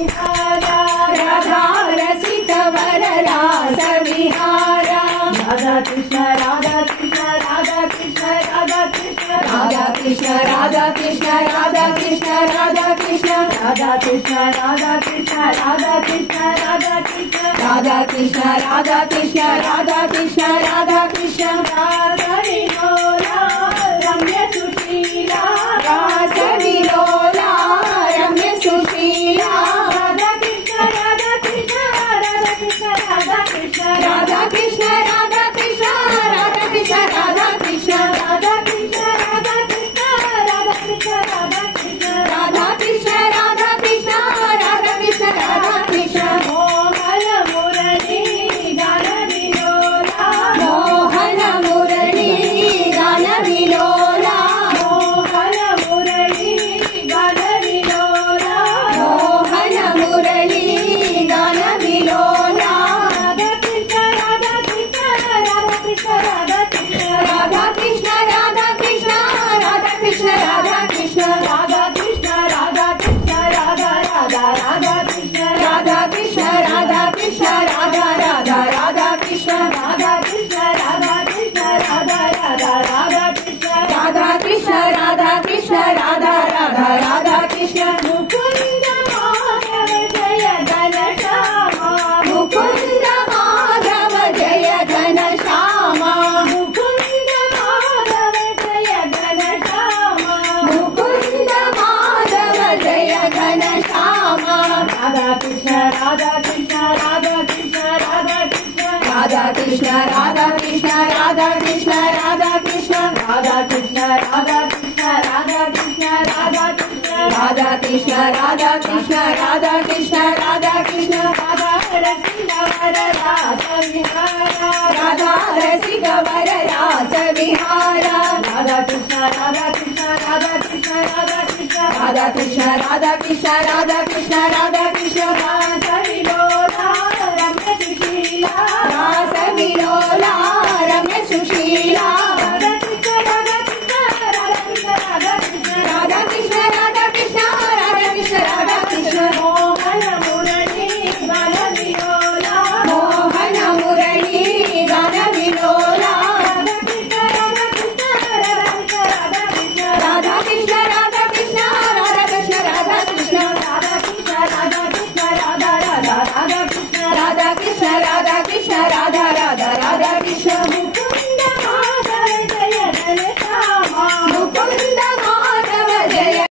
विहारा राधा रसिक वर रास विहारा राधा कृष्ण राधा कृष्ण राधा कृष्ण राधा कृष्ण राधा कृष्ण राधा कृष्ण राधा कृष्ण राधा कृष्ण राधा कृष्ण राधा कृष्ण राधा कृष्ण राधा कृष्ण राधा कृष्ण राधा कृष्ण राधा कृष्ण राधा कृष्ण राधा विलोला रम्य सुशीला राधा विलोला रम्य सुशीला राधा कृष्ण राधा कृष्ण राधा कृष्ण राधा कृष्ण राधा कृष्ण राधा कृष्ण राधा कृष्ण राधा कृष्ण राधा कृष्ण राधा कृष्ण राधा कृष्ण राधा कृष्ण राधा कृष्ण राधा कृष्ण राधा कृष्ण राधा कृष्ण मोहन मुरली गान विलोला मोहन मुरली गान विलोला मोहन मुरली गान विलोला मोहन मुरली गान विलोला राधा कृष्ण राधा कृष्ण राधा कृष्ण राधा कृष्ण राधा कृष्ण राधा कृष्ण राधा कृष्ण राधा कृष्ण राधा कृष्ण राधा कृष्ण राधा राधा राधा कृष्ण राधा कृष्ण राधा कृष्ण राधा राधा राधा कृष्ण राधा कृष्ण राधा कृष्ण राधा राधा राधा कृष्ण राधा कृष्ण राधा कृष्ण राधा राधा राधा कृष्ण मुकुंद माधव जय घन श्यामा मुकुंद माधव जय घन श्यामा मुकुंद माधव जय घन श्यामा मुकुंद माधव जय घन श्यामा राधा कृष्ण राधा कृष्ण राधा कृष्ण राधा कृष्ण राधा कृष्ण राधा कृष्ण राधा कृष्ण राधा कृष्ण राधा कृष्ण राधा कृष्ण राधा कृष्ण राधा कृष्ण राधा कृष्ण राधा कृष्ण राधा कृष्ण राधा कृष्ण राधा रसिक वर रास विहारा राधा रसिक वर रास विहारा राधा कृष्ण राधा कृष्ण राधा कृष्ण राधा कृष्ण राधा कृष्ण राधा कृष्ण राधा कृष्ण राधा कृष्ण राधा विलोला